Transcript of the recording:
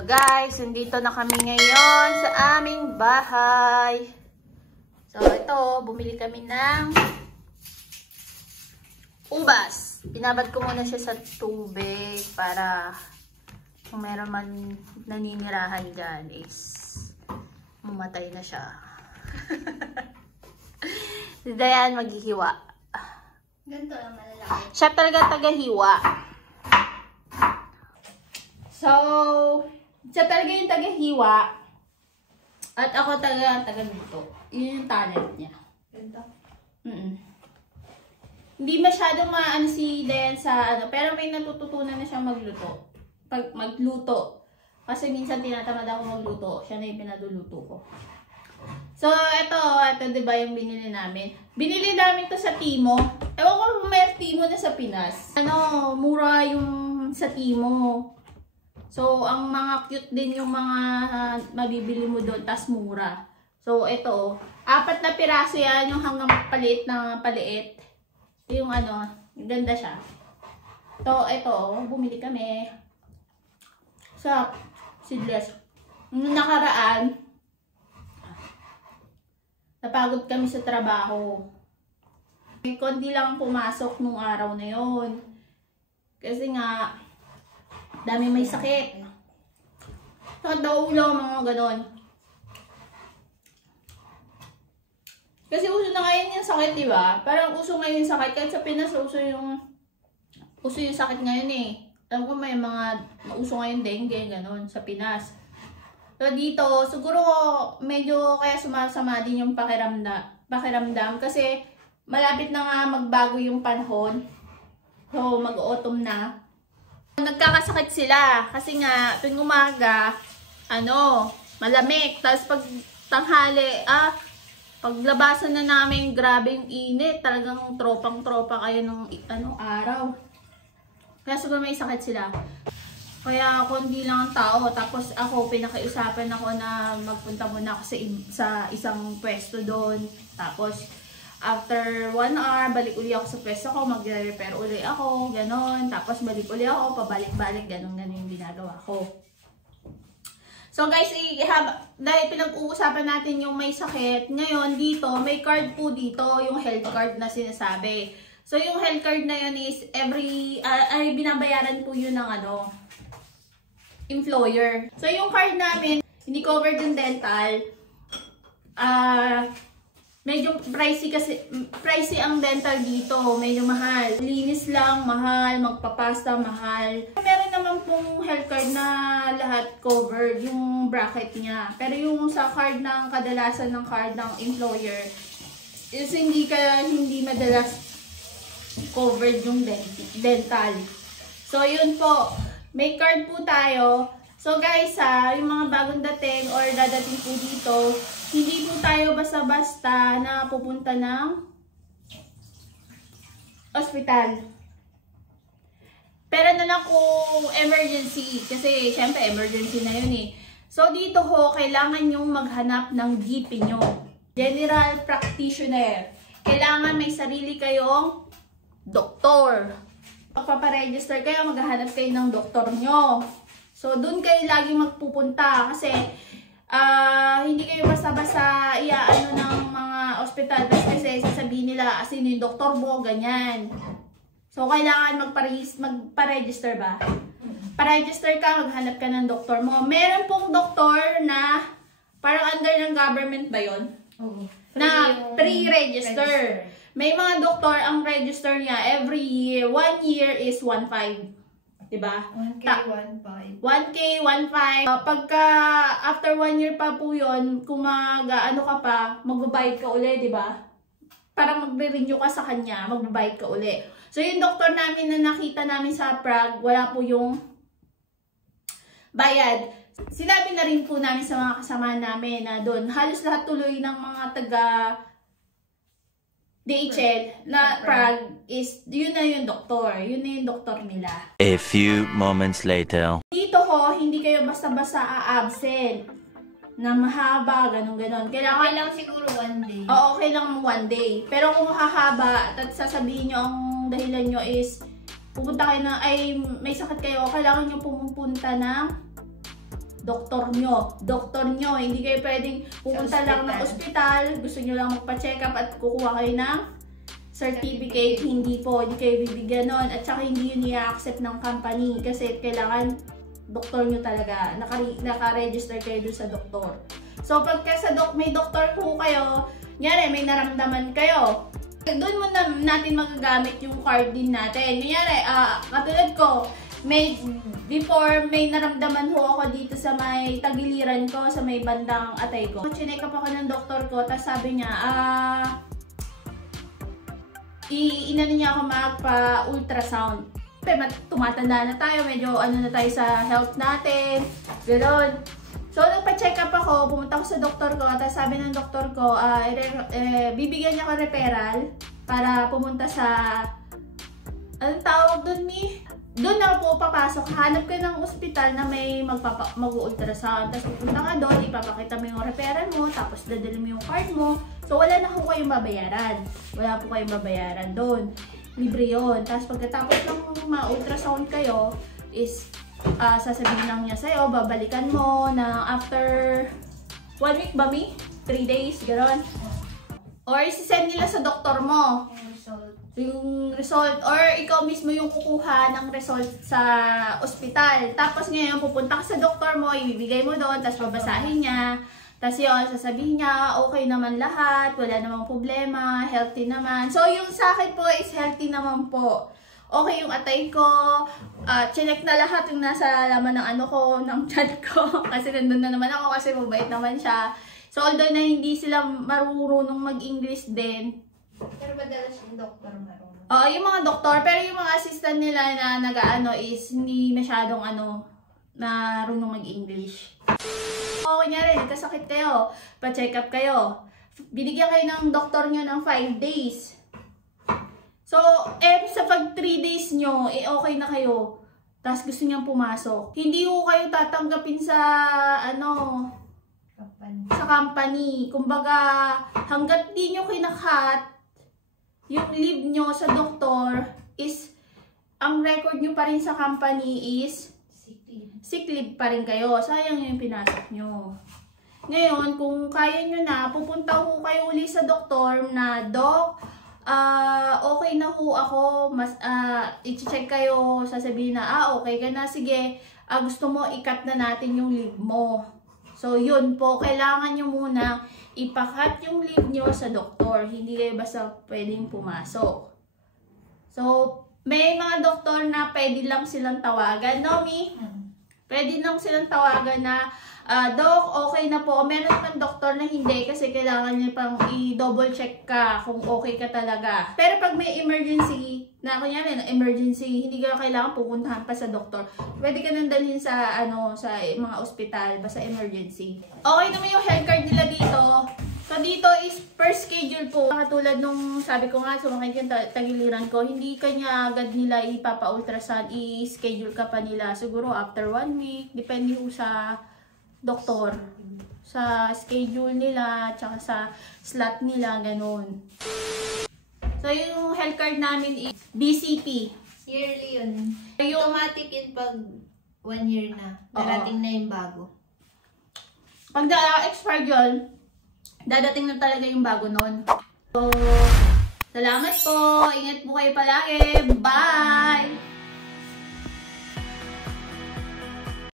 So guys, nandito na kami ngayon sa aming bahay. So ito, bumili kami ng ubas. Binabad ko muna siya sa tubig para kung meron man naninirahan dyan is mamatay na siya. Si Dayan maghihiwa. Ganito lang malalaki. Siya talaga tagahiwa. So, siya talaga yung tagahiwa. At ako taga-luto. Yun yung talent niya. Ganito. Hindi masyadong maano si Dayan sa ano, pero may natututunan na siyang magluto. Magluto. Kasi minsan tinatamad ako magluto. Siya na yung pinaduluto ko. So, ito 'di ba yung binili namin? Binili namin 'to sa Timo. Ewan ko kung may Timo na sa Pinas. Ano, mura yung sa Timo. So, ang mga cute din yung mga mabibili mo doon, tas mura. So, ito, 4 na piraso yan, yung hanggang paliit na paliit. Yung ano, ganda siya. So, ito, bumili kami sa seedless. Nung nakaraan, napagod kami sa trabaho. May konti lang pumasok nung araw na yon. Kasi nga, dami may sakit. Sakit daw ulo, mga ganon. Kasi uso na ngayon yung sakit, diba? Parang uso ngayon yung sakit. Kahit sa Pinas, uso yung sakit ngayon eh. Alam ko may mga uso ngayon dengue, ganon, sa Pinas. So dito, siguro medyo kaya sumasama din yung pakiramdam kasi malapit na nga magbago yung panahon. So mag-autumn na. Nagkakasakit sila kasi nga tuwing umaga, malamig. Tapos pag tanghali, paglabasan na namin, grabe yung init. Talagang tropang-tropa kayo ng araw. Kaya siguro may sakit sila. Kaya kundi lang ang tao, tapos ako, pinakaiusapan ako na magpunta muna ako sa isang pwesto doon. Tapos, after 1 hour, balik uli ako sa pwesto ko, magre-repair uli ako, ganon. Tapos, balik uli ako, pabalik-balik, ganon yung ginagawa ko. So guys, dahil pinag-uusapan natin yung may sakit, ngayon dito, may card po dito, yung health card na sinasabi. So, yung health card na yun is binabayaran po yun ng employer. So, yung card namin, hindi covered yung dental. Medyo pricey ang dental dito. Medyo mahal. Linis lang, mahal. Magpapasta, mahal. Meron naman pong health card na lahat covered, yung bracket niya. Pero yung sa card ng kadalasan ng card ng employer, is hindi madalas covered yung dental. So, yun po. May card po tayo. So guys, yung mga bagong dating or dadating po dito, hindi po tayo basta-basta na pupunta ng ospital. Pero na lang kung emergency. Kasi syempre emergency na yun eh. So dito ho, kailangan yung maghanap ng GP nyo. General Practitioner. Kailangan may sarili kayong doktor. Magpaparegister kayo, maghahanap kayo ng doktor nyo. So, doon kayo lagi magpupunta kasi hindi kayo basta-basta ng mga ospital kasi sasabihin nila sino yung doktor mo, ganyan. So, kailangan magpa-register ba? Pa-register ka, maghanap ka ng doktor mo. Meron pong doktor na parang under ng government ba yun? Oo. Na pre-register. May mga doktor, ang register niya every year, 1 year is 1.5. Diba? 1K, 1.5. 1K, 1.5. Pagka after 1 year pa po yun, kung magbabayad ka uli, diba? Parang magre-renew ka sa kanya, magbabayad ka uli. So, yung doktor namin na nakita namin sa Prague, wala po yung bayad. Sinabi na rin po namin sa mga kasama namin na doon, halos lahat tuloy ng mga taga DHL na Prague is, yun na yung doktor. Yun na yung doktor nila. A few moments later. Dito ho, hindi kayo basta-basta a-absent na mahaba, ganun-ganon. Okay lang siguro 1 day. Oo, okay lang 1 day. Pero kung hahaba at sasabihin nyo ang dahilan nyo is pupunta kayo na, may sakit kayo, kailangan nyo pumupunta ng doktor nyo. Hindi kayo pwedeng pumunta lang ng ospital, gusto nyo lang magpa-check up at kukuha kayo ng certificate. Hindi po, hindi kayo bibigyan nun. At saka hindi yun i-accept ng company kasi kailangan doktor nyo talaga. Naka-register kayo dun sa doktor. So pagka may doktor po kayo, nyari may naramdaman kayo, doon mo natin magagamit yung card din natin. Kunyari, katulad ko, before may naramdaman ho ako dito sa may tagiliran ko, sa may bandang atay ko. Chinek up ako ng doktor ko, tapos sabi niya, inano niya ako magpa-ultrasound. Tumatanda na tayo, medyo ano na tayo sa health natin, gano'n. So, nagpa-check up ako, pumunta ako sa doktor ko, tapos sabi ng doktor ko, bibigyan niya ko referral para pumunta sa, anong tawag doon Doon na po papasok, hanap ka ng ospital na may mag-ultrasound, tapos pupunta ka doon, ipapakita mo yung referral mo, tapos dadali mo yung card mo. So, wala na po kayong babayaran. Wala po kayong babayaran doon. Libre yun. Tapos pagkatapos ng ma-ultrasound kayo, is sasabihin lang niya sa'yo, babalikan mo na after 1 week ba, 3 days, gano'n. Or isi-send nila sa doktor mo yung result. Or ikaw mismo yung kukuha ng result sa ospital. Tapos ngayon, pupunta ka sa doktor mo, ibibigay mo doon, tapos babasahin niya. Tapos yun, sasabihin niya, okay naman lahat, wala namang problema, healthy naman. So yung sa akin po is healthy naman po. Okay yung atay ko, chinek na lahat yung nasa laman ng ano ko, ng chat ko. Kasi nandun na naman ako kasi mabait naman siya. So although na hindi sila marunong mag-English din. Pero madalas yung doktor marunong. Oo, yung mga doktor, pero yung mga assistant nila na nag-ano is hindi masyadong marunong mag-English. O kunyari, nagkasakit kayo, pa-check up kayo. Binigyan kayo ng doktor nyo ng 5 days. So, sa pag 3 days nyo, okay na kayo. Tapos gusto niyang pumasok. Hindi ko kayo tatanggapin sa, sa company. Kumbaga, hanggat di nyo kinakat, yung leave nyo sa doktor is, ang record nyo pa rin sa company is, sick leave pa rin kayo. Sayang yung pinasok nyo. Ngayon, kung kaya nyo na, pupunta ho kayo uli sa doktor na, Doc, okay na ho ako, i-check kayo, sasabihin na, okay ka na, sige, gusto mo, i-cut na natin yung leave mo. So, yun po, kailangan nyo muna ipakat yung leave nyo sa doktor. Hindi kayo basta pwedeng pumasok. So, may mga doktor na pwede lang silang tawagan, no, Mi? Pwede lang silang tawagan na, Doc, okay na po. Meron naman doktor na hindi kasi kailangan niya pang i-double check ka kung okay ka talaga. Pero pag may emergency, kunyari, emergency, hindi ka kailangan pupuntahan pa sa doktor. Pwede ka nang dalhin sa, sa mga ospital, basta emergency. Okay naman yung health card nila dito. So, dito is per schedule po. Katulad nung sabi ko nga, sumakit yung tagiliran ko, hindi kanya agad nila ipapa-ultrasound, i-schedule ka pa nila. Siguro after 1 week, depende po sa doktor, sa schedule nila, tsaka sa slot nila, ganun. So, yung health card namin is BCP. Yearly yun. Automatic yun pag 1 year na. Darating na yung bago. Pag expired yun, dadating na talaga yung bago nun. So, salamat po. Ingat po kayo palagi. Bye!